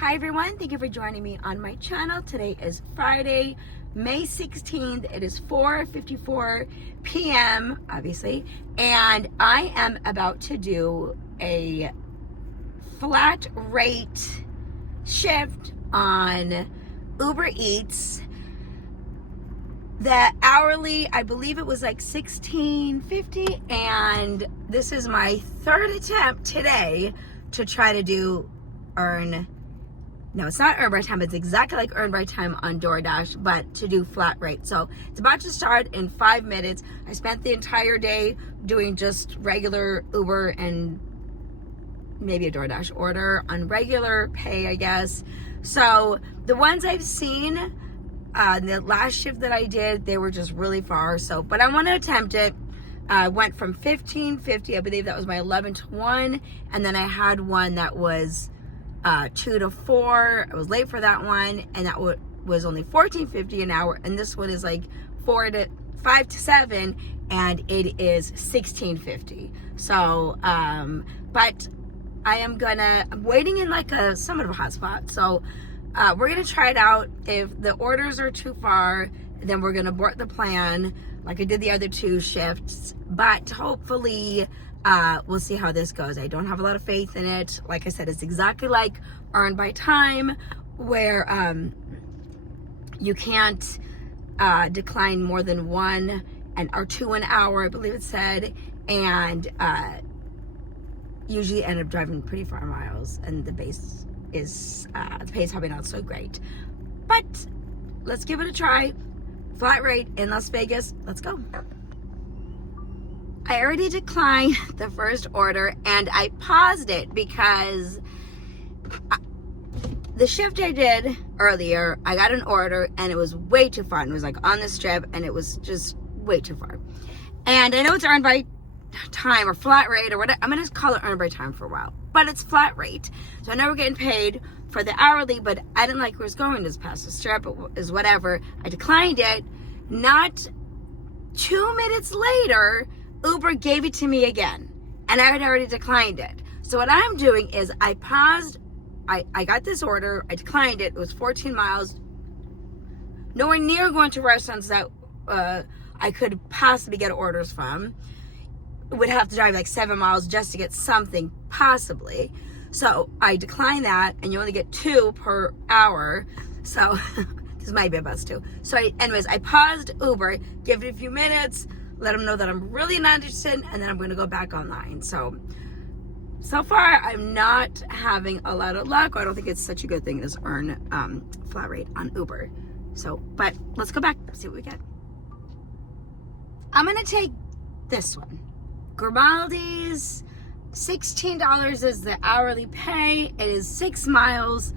Hi everyone, thank you for joining me on my channel. Today is Friday, May 16th. It is 4:54 p.m. obviously, and I am about to do a flat rate shift on Uber Eats. The hourly, I believe it was like $16.50, and this is my third attempt today to try to no, it's not Earn by Time. It's exactly like Earn by Time on DoorDash, but to do flat rate. So it's about to start in 5 minutes. I spent the entire day doing just regular Uber and maybe a DoorDash order on regular pay, I guess. So the ones I've seen, the last shift that I did, they were just really far. So, but I want to attempt it. I went from $15.50, I believe that was my 11 to 1, and then I had one that was 2 to 4. I was late for that one, and that was only $14.50 an hour, and this one is like 5 to 7, and it is $16.50. So but I'm waiting in like somewhat of a hot spot, so we're gonna try it out. If the orders are too far, then we're gonna abort the plan like I did the other 2 shifts, but hopefully we'll see how this goes. I don't have a lot of faith in it. Like I said, it's exactly like Earn by Time, where you can't decline more than 1 or 2 an hour, I believe it said, and usually end up driving pretty far miles, and the pay is probably not so great. But let's give it a try. Flat rate in Las Vegas. Let's go. I already declined the first order, and I paused it because the shift I did earlier, I got an order and it was way too far. It was like on the strip, and it was just way too far. And I know it's Earn by Time or flat rate or whatever. I'm going to call it Earn by Time for a while, but it's flat rate. So I know we're getting paid for the hourly, but I didn't like where it was going. This past the strip, it is whatever. I declined it. Not 2 minutes later, Uber gave it to me again, and I had already declined it. So what I'm doing is I paused. I got this order. I declined it. It was 14 miles. Nowhere near going to restaurants that I could possibly get orders from. Would have to drive like 7 miles just to get something, possibly. So I declined that, and you only get 2 per hour. So this might be a bus too. So anyways, I paused Uber, give it a few minutes, let them know that I'm really not interested, and then I'm going to go back online. So far, I'm not having a lot of luck. I don't think it's such a good thing as earn flat rate on Uber. So, but let's go back, see what we get. I'm going to take this one. Grimaldi's, $16 is the hourly pay. It is 6 miles,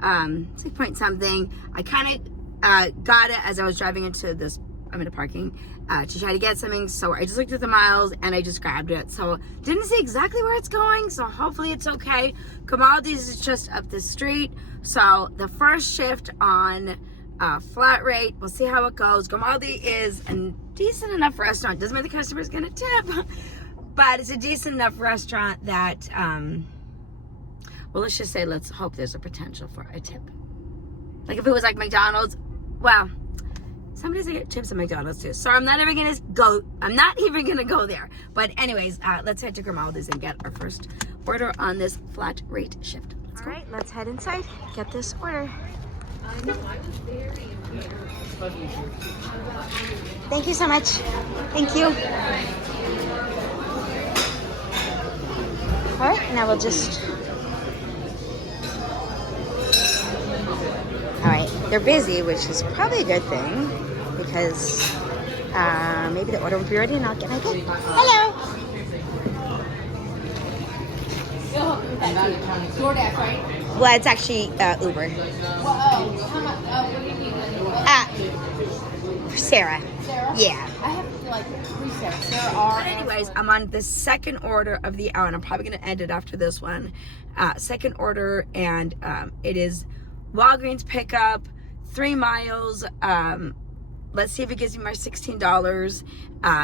6 point something. I kind of got it as I was driving into this. I'm in a parking to try to get something, so I just looked at the miles and I just grabbed it. So didn't see exactly where it's going, so hopefully it's okay. Grimaldi's is just up the street, so the first shift on flat rate, we'll see how it goes. Grimaldi is a decent enough restaurant. Doesn't mean the customer's gonna tip, but it's a decent enough restaurant that well, let's just say, let's hope there's a potential for a tip. Like if it was like McDonald's, well, sometimes I get tips at McDonald's too. So I'm not even gonna go there. But anyways, let's head to Grimaldi's and get our first order on this flat rate shift. All right, let's head inside, get this order. Thank you so much. Thank you. All right, now we'll just. All right, they're busy, which is probably a good thing, because maybe the order will be ready and I'll get my pay. Hello. DoorDash, right? Well, it's actually Uber. Well, how much? What do you need? Sarah. Sarah? Yeah. I have like 3 Sarah. Sarah R. But anyways, I'm on the second order of the hour, and I'm probably going to end it after this one. Second order, and it is Walgreens pickup, 3 miles. Let's see if it gives me my $16,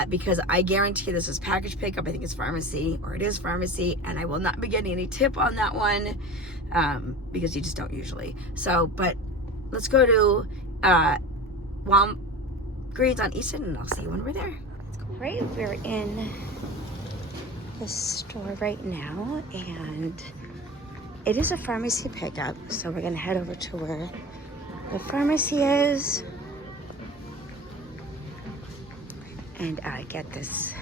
because I guarantee this is package pickup. I think it's pharmacy, or it is pharmacy, and I will not be getting any tip on that one. because you just don't usually. So, but let's go to Walgreens on Easton, and I'll see you when we're there. Right, we're in the store right now, and it is a pharmacy pickup, so we're gonna head over to where the pharmacy is and get this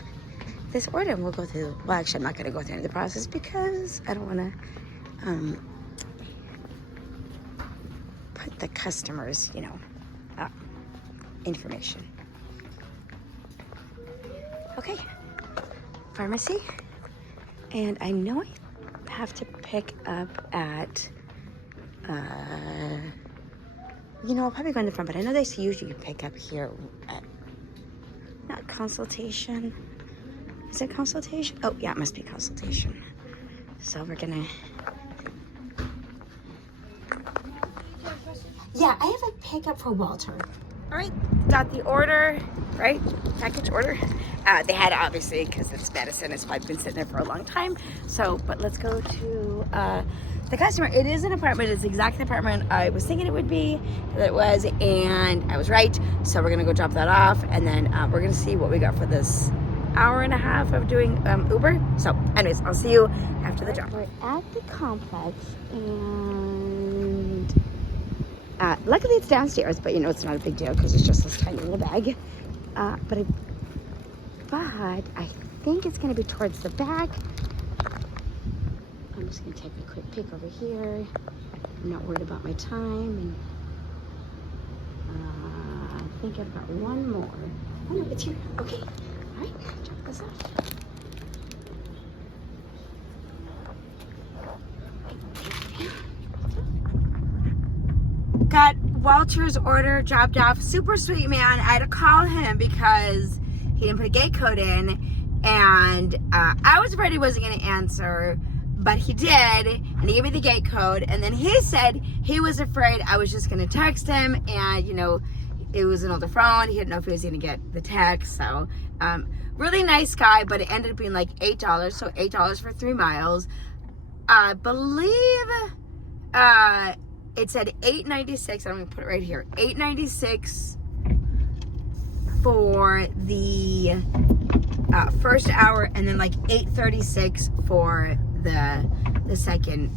order, and we'll go through. Well, actually, I'm not gonna go through any of the process because I don't want to put the customers, information. Okay, pharmacy, and I know I have to pick up at, I'll probably go in the front, but I know they usually pick up here at, not consultation. Is it consultation? Oh, yeah, it must be consultation. So we're gonna, yeah, I have a pickup for Walter. All right, got the order, right? Package order. They had, obviously, because it's medicine, it's probably been sitting there for a long time. So, but let's go to the customer. It is an apartment. It's exactly the apartment I was thinking it would be, that it was, and I was right. So we're gonna go drop that off, and then we're gonna see what we got for this hour and a half of doing Uber. So anyways, I'll see you after the drop. We're at the complex, and luckily it's downstairs, but it's not a big deal because it's just this tiny little bag. But I think it's going to be towards the back. I'm just going to take a quick peek over here. I'm not worried about my time. And I think I've got one more. Oh no, it's here. Okay. All right, drop this off. Got Walter's order dropped off. Super sweet man. I had to call him because he didn't put a gate code in, and I was afraid he wasn't going to answer, but he did, and he gave me the gate code, and then he said he was afraid I was just going to text him, and it was an older phone. He didn't know if he was going to get the text. So really nice guy, but it ended up being like $8, so $8 for 3 miles. I believe it said $8.96. I'm going to put it right here. $8.96 for the first hour, and then like $8.36 for the second,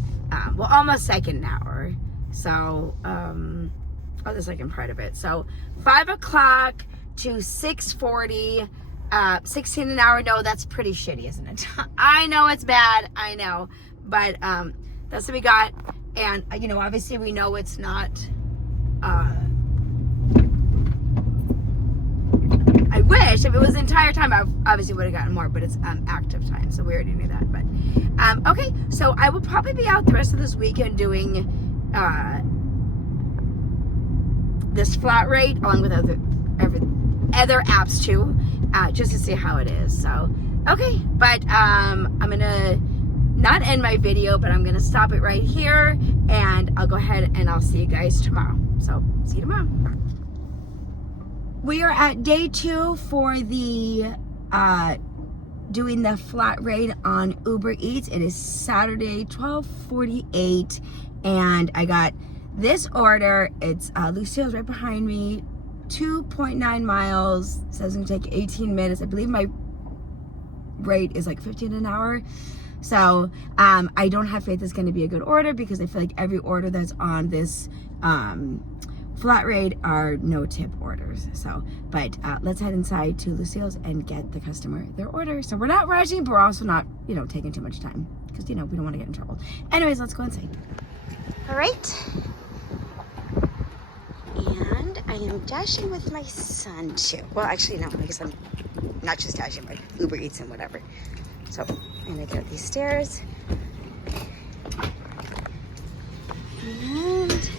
almost second hour. So, the second part of it. So 5 o'clock to 6:40, 16 an hour. No, that's pretty shitty, isn't it? I know it's bad. I know, but that's what we got. And obviously we know it's not. I wish if it was the entire time, I obviously would have gotten more, but it's active time, so we already knew that. But okay, so I will probably be out the rest of this weekend doing this flat rate along with other apps too, just to see how it is. So okay, but I'm gonna not end my video, but I'm gonna stop it right here, and I'll go ahead and I'll see you guys tomorrow. So see you tomorrow. We are at day 2 for the doing the flat rate on Uber Eats. It is Saturday, 12:48, and I got this order. It's Lucille's right behind me, 2.9 miles. It says it's gonna take 18 minutes. I believe my rate is like 15 an hour. So I don't have faith it's gonna be a good order, because I feel like every order that's on this flat rate are no tip orders. So, but let's head inside to Lucille's and get the customer their order. So we're not rushing, but we're also not, taking too much time, because, we don't want to get in trouble. Anyways, let's go inside. All right. And I am dashing with my son too. Well, actually, no, I guess I'm not just dashing, but Uber Eats and whatever. So I'm gonna get up these stairs. And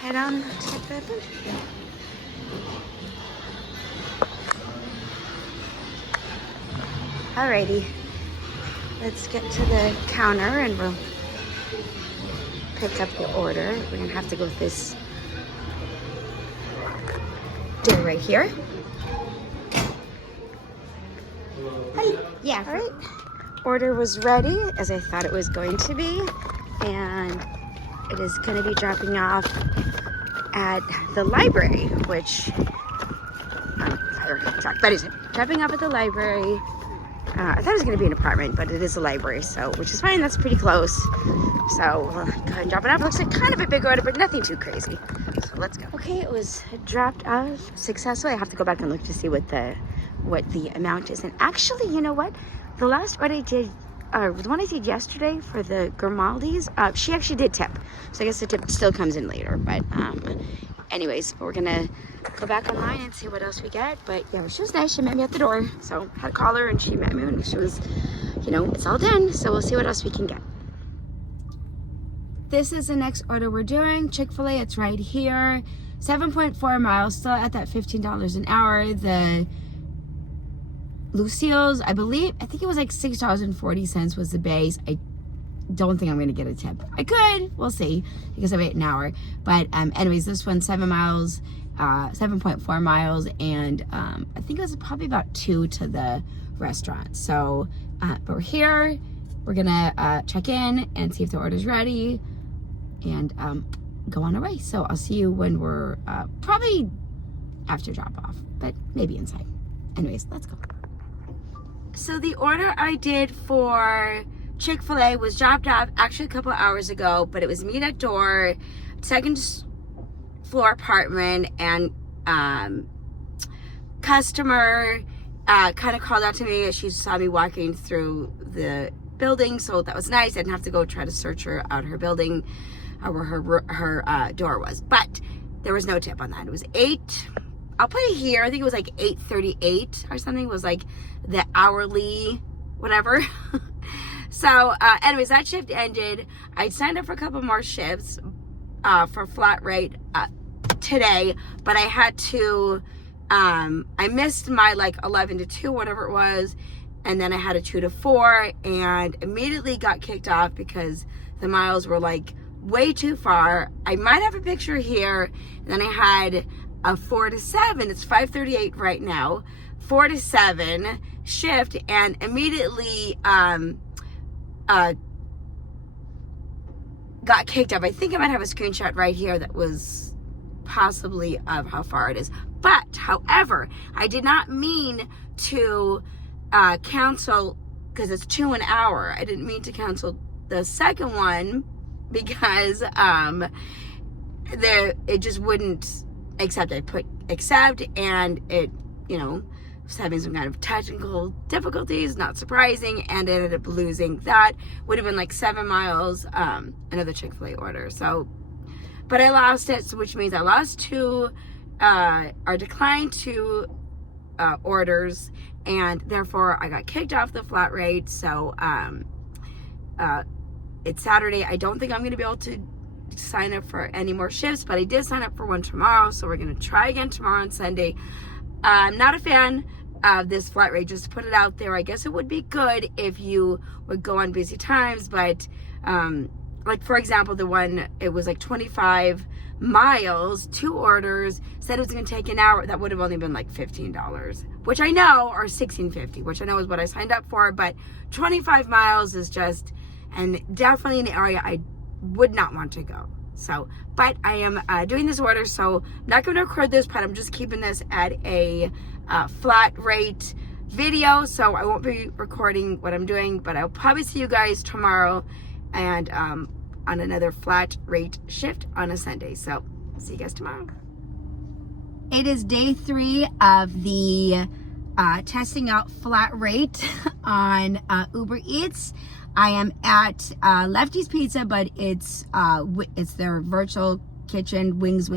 head on to the food. Alrighty, let's get to the counter and we'll pick up the order. We're gonna have to go with this door right here. Hi. Yeah. All right. Order was ready as I thought it was going to be, and it is going to be dropping off at the library, which, but it's dropping off at the library. I thought it was going to be an apartment, but it is a library, so, which is fine. That's pretty close. So we'll go ahead and drop it off. It looks like kind of a big order, but nothing too crazy. So let's go. Okay, it was dropped off successfully. I have to go back and look to see what the amount is. And actually, you know what? The last order I did, the one I did yesterday for the Grimaldi's, she actually did tip. So I guess the tip still comes in later. But anyways, we're gonna go back online and see what else we get. But yeah, she was nice. She met me at the door. So I had to call her and she met me and she was, you know, it's all done. So we'll see what else we can get. This is the next order we're doing. Chick-fil-A, it's right here. 7.4 miles, still at that $15 an hour. The Lucille's, I think it was like $6.40 was the base. I don't think I'm gonna get a tip. I could, we'll see, because I wait an hour. But anyways, this one's 7.4 miles, and I think it was probably about 2 to the restaurant. So, but we're here. We're gonna check in and see if the order's ready, and go on our way. So I'll see you when we're probably after drop off, but maybe inside. Anyways, let's go. So the order I did for Chick-fil-A was dropped off actually a couple hours ago, but it was meet at door, second floor apartment, and customer kind of called out to me. She saw me walking through the building, so that was nice. I didn't have to go try to search her out her building where her door was, but there was no tip on that. It was 8, I'll put it here, I think it was like 8:38 or something, was like the hourly whatever. So anyways, that shift ended. I signed up for a couple more shifts for flat rate today, but I had to I missed my like 11 to 2 whatever it was, and then I had a 2 to 4 and immediately got kicked off because the miles were like way too far. I might have a picture here. And then I had a 4 to 7. It's 5:38 right now. 4 to 7 shift, and immediately got kicked off. I think I might have a screenshot right here that was possibly of how far it is. But however, I did not mean to cancel, because it's 2 an hour. I didn't mean to cancel the second one because it just wouldn't accept. I put accept, and it, you know, was having some kind of technical difficulties, not surprising, and ended up losing. That would have been like 7 miles, another Chick-fil-A order. So, but I lost it, so which means I lost 2, or declined 2 orders, and therefore I got kicked off the flat rate. So it's Saturday. I don't think I'm going to be able to sign up for any more shifts, but I did sign up for one tomorrow, so we're going to try again tomorrow on Sunday. I'm not a fan of this flat rate, just to put it out there. I guess it would be good if you would go on busy times, but like for example, the one, it was like 25 miles, 2 orders, said it was going to take an hour. That would have only been like $15, which I know, or $16.50, which I know is what I signed up for. But 25 miles is just, and definitely an area I would not want to go. So, but I am doing this order, so I'm not going to record this, but I'm just keeping this at a flat rate video, so I won't be recording what I'm doing, but I'll probably see you guys tomorrow, and on another flat rate shift on a Sunday. So see you guys tomorrow. It is day 3 of the testing out flat rate on Uber Eats. I am at Lefty's Pizza, but it's their virtual kitchen, wings.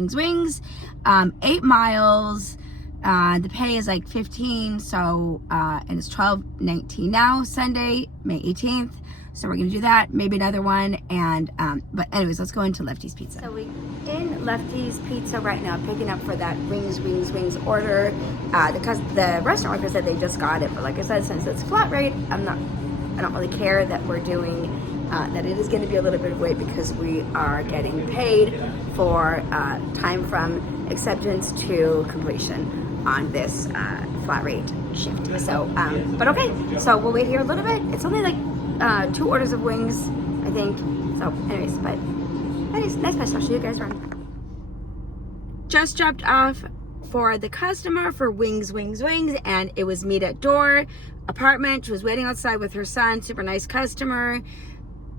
8 miles. The pay is like 15, so and it's 12.19 now, Sunday, May 18th. So we're gonna do that, maybe another one, and but anyways, let's go into Lefty's Pizza. So we in Lefty's Pizza right now, picking up for that wings order. The restaurant worker said they just got it, but like I said, since it's flat rate, I don't really care that we're doing that. It is going to be a little bit of wait because we are getting paid for time from acceptance to completion on this flat rate shift. So, but okay, so we'll wait here a little bit. It's only like 2 orders of wings, I think. So anyways, but Anyways, next place, I'll show you guys around. Just dropped off for the customer for Wings, and it was meet at door apartment. She was waiting outside with her son. Super nice customer.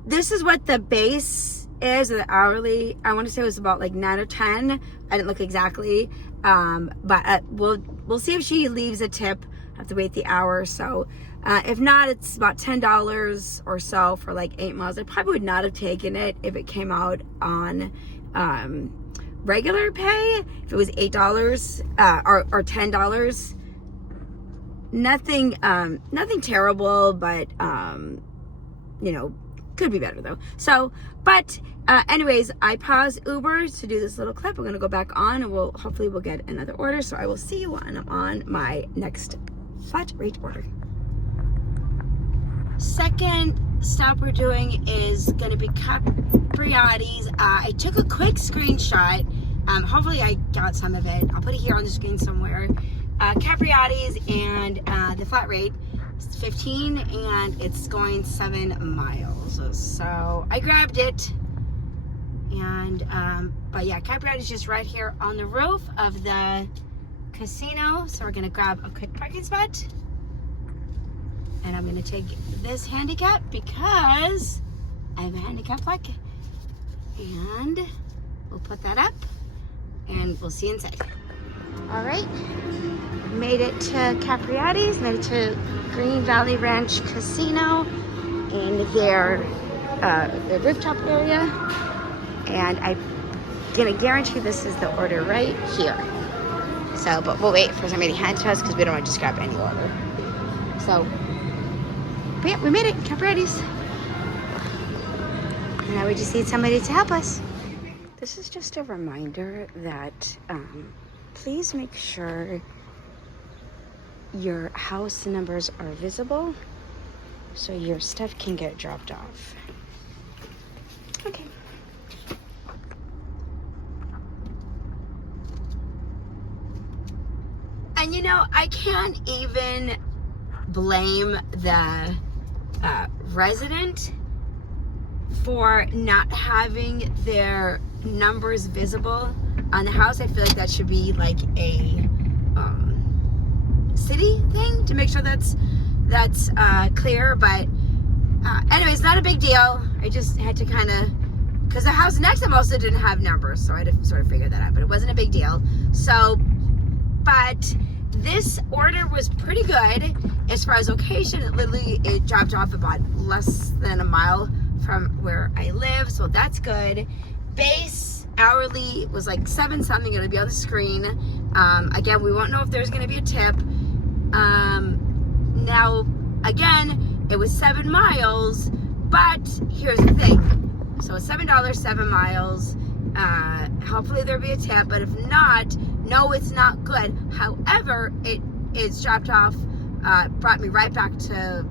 This is what the base is, the hourly. I want to say it was about like 9 or 10. I didn't look exactly, but we'll see if she leaves a tip. I have to wait the hour or so. If not, it's about $10 or so for like 8 miles. I probably would not have taken it if it came out on regular pay. If it was $8 or $10, nothing terrible, but you know, could be better though. So, but anyways, I paused Uber to do this little clip. I'm gonna go back on, and hopefully we'll get another order. So I will see you when I'm on my next flat rate order. Second stop we're doing is gonna be Capriotti's. I took a quick screenshot. Hopefully I got some of it. I'll put it here on the screen somewhere. Capriotti's, and the flat rate is 15, and it's going 7 miles. So I grabbed it, and but yeah, Capriotti's just right here on the roof of the casino. So we're gonna grab a quick parking spot, and I'm gonna take this handicap because I have a handicap plaque, and we'll put that up, and we'll see you inside. All right, made it to Capriotti's, made it to Green Valley Ranch Casino in their rooftop area, and I'm gonna guarantee this is the order right here. So, but we'll wait for somebody to hand to us because we don't want to just grab any order. So, but yeah, we made it, Capriotti's. And now we just need somebody to help us. This is just a reminder that please make sure your house numbers are visible so your stuff can get dropped off. Okay. And you know, I can't even blame the resident for not having their numbers visible on the house. I feel like that should be like a city thing to make sure that's clear. But anyways, not a big deal. I just had to kind of, because the house next to them also didn't have numbers, so I had to sort of figure that out. But it wasn't a big deal. So, but this order was pretty good as far as location. It dropped off about less than a mile from where I live, so that's good. Base hourly was like 7 something. It'll be on the screen. Again, we won't know if there's going to be a tip. Now, again, it was 7 miles, but here's the thing. So it's $7, 7 miles. Hopefully there'll be a tip, but if not, no, it's not good. However, it's dropped off, brought me right back to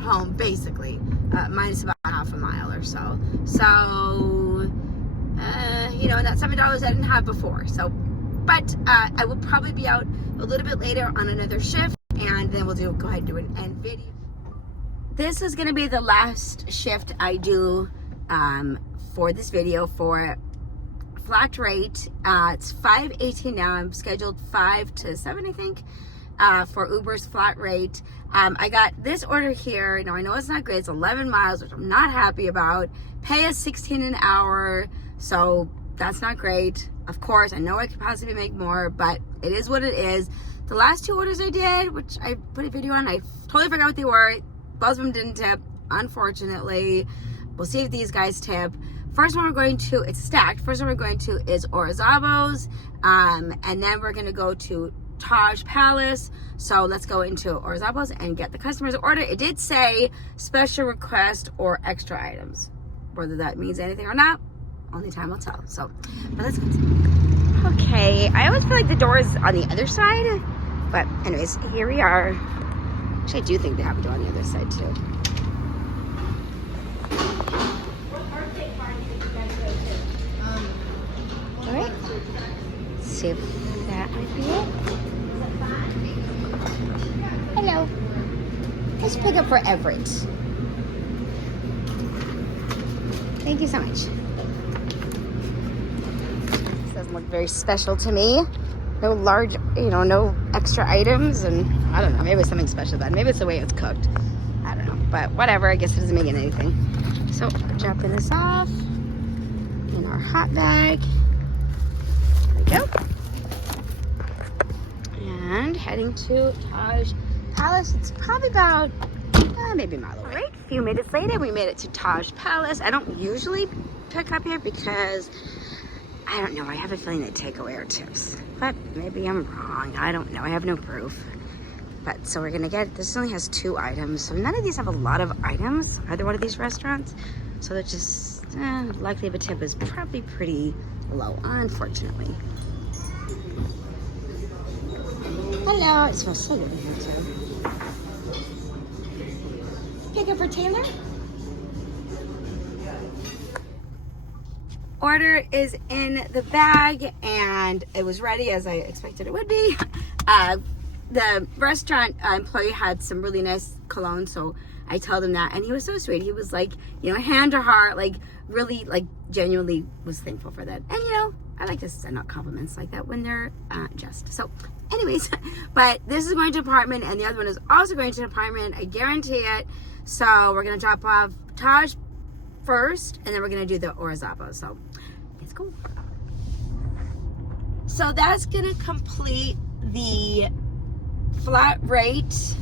home, basically, minus about half a mile or so. So, you know, and that $7 I didn't have before. So, but I will probably be out a little bit later on another shift, and then we'll go ahead and do an end video. This is going to be the last shift I do for this video for flat rate. It's 5:18 now. I'm scheduled 5 to 7, I think, for Uber's flat rate. I got this order here. Now I know it's not great. It's 11 miles, which I'm not happy about. Pay us $16 an hour, so that's not great. Of course, I know I could possibly make more, but it is what it is. The last 2 orders I did, which I put a video on, I totally forgot what they were. Both of them didn't tip, unfortunately. We'll see if these guys tip. First one we're going to, it's stacked. First one we're going to is Orizabos, and then we're going to go to Taj Palace. So let's go into Orizabos and get the customer's order. It did say special request or extra items. Whether that means anything or not, only time will tell. So, but let's go. Okay, I always feel like the door is on the other side, but anyways, here we are. Actually, I do think they have a door on the other side too. All right, let's see if that might be it. Hello. Let's pick up for Everett. Thank you so much. look very special to me. No large, no extra items, and I don't know, maybe it's something special about it. Maybe it's the way it's cooked. I don't know, but whatever, I guess it doesn't make it anything. So, dropping this off in our hot bag. There we go. And heading to Taj Palace. It's probably about maybe a mile away. All right, a few minutes later, we made it to Taj Palace. I don't usually pick up here because, I don't know, I have a feeling they take away our tips. But maybe I'm wrong. I don't know. I have no proof. But so we're gonna get, this only has 2 items. So none of these have a lot of items, either one of these restaurants. So they're just, likely of a tip is probably pretty low, unfortunately. Hello, it smells so good in here too. Pick up for Taylor. Order is in the bag and it was ready as I expected it would be. The restaurant employee had some really nice cologne, so I told him that, and he was so sweet. He was like, hand to heart, like really, like genuinely was thankful for that. And I like to send out compliments like that when they're just. So anyways, but this is going to apartment and the other one is also going to apartment. I guarantee it. So we're going to drop off Taj first and then we're going to do the Orizaba. So let's go. So that's going to complete the flat rate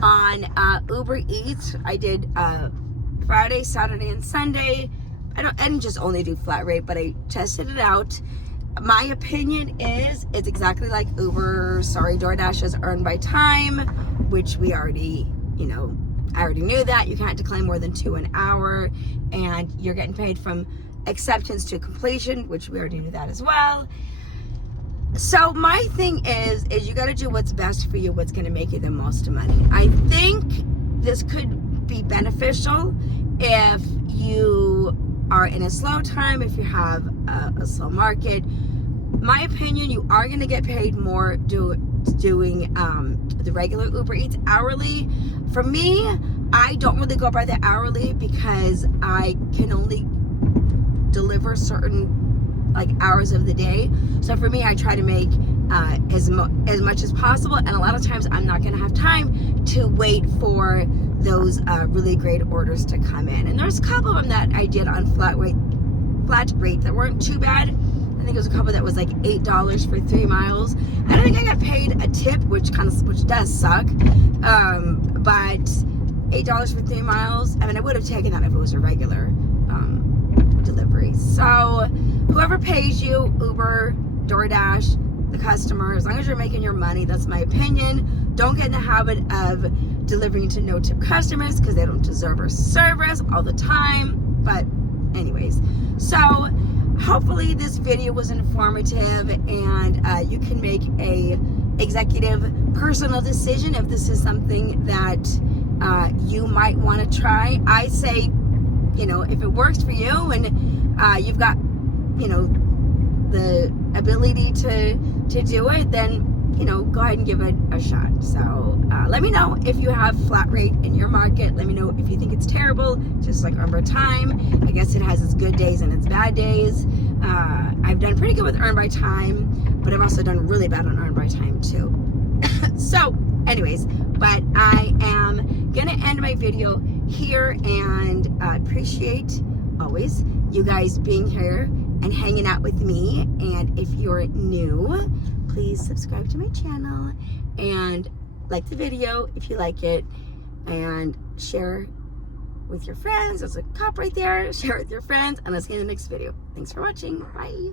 on Uber Eats. I did Friday, Saturday, and Sunday. I didn't just only do flat rate, but I tested it out. My opinion is it's exactly like DoorDash's earned by time, which we already, I already knew that. You can't decline more than 2 an hour, and you're getting paid from acceptance to completion, which we already knew that as well. So my thing is you got to do what's best for you, what's going to make you the most money. I think this could be beneficial if you are in a slow time, if you have a slow market. My opinion, you are going to get paid more doing the regular Uber Eats hourly. For me, I don't really go by the hourly because I can only deliver certain hours of the day. So for me, I try to make as much as possible, and a lot of times I'm not going to have time to wait for those really great orders to come in. And there's a couple of them that I did on flat rate that weren't too bad. I think it was a couple that was like $8 for 3 miles. I don't think I got paid a tip, which does suck. But $8 for 3 miles. I mean, I would have taken that if it was a regular delivery. So whoever pays you, Uber, DoorDash, the customer, as long as you're making your money, that's my opinion. Don't get in the habit of delivering to no-tip customers because they don't deserve our service all the time. But anyways, so hopefully this video was informative and you can make a executive personal decision if this is something that you might want to try. I say, if it works for you and you've got, the ability to do it, then, go ahead and give it a shot. So let me know if you have flat rate in your market. Let me know if you think it's terrible, just like Earn by Time. I guess it has its good days and its bad days. I've done pretty good with Earn by Time, but I've also done really bad on Earn by Time too. So anyways, but I am gonna end my video here and appreciate always you guys being here and hanging out with me. And if you're new, please subscribe to my channel and like the video if you like it, and share with your friends. There's a cop right there. Share with your friends, and let's see you in the next video. Thanks for watching. Bye.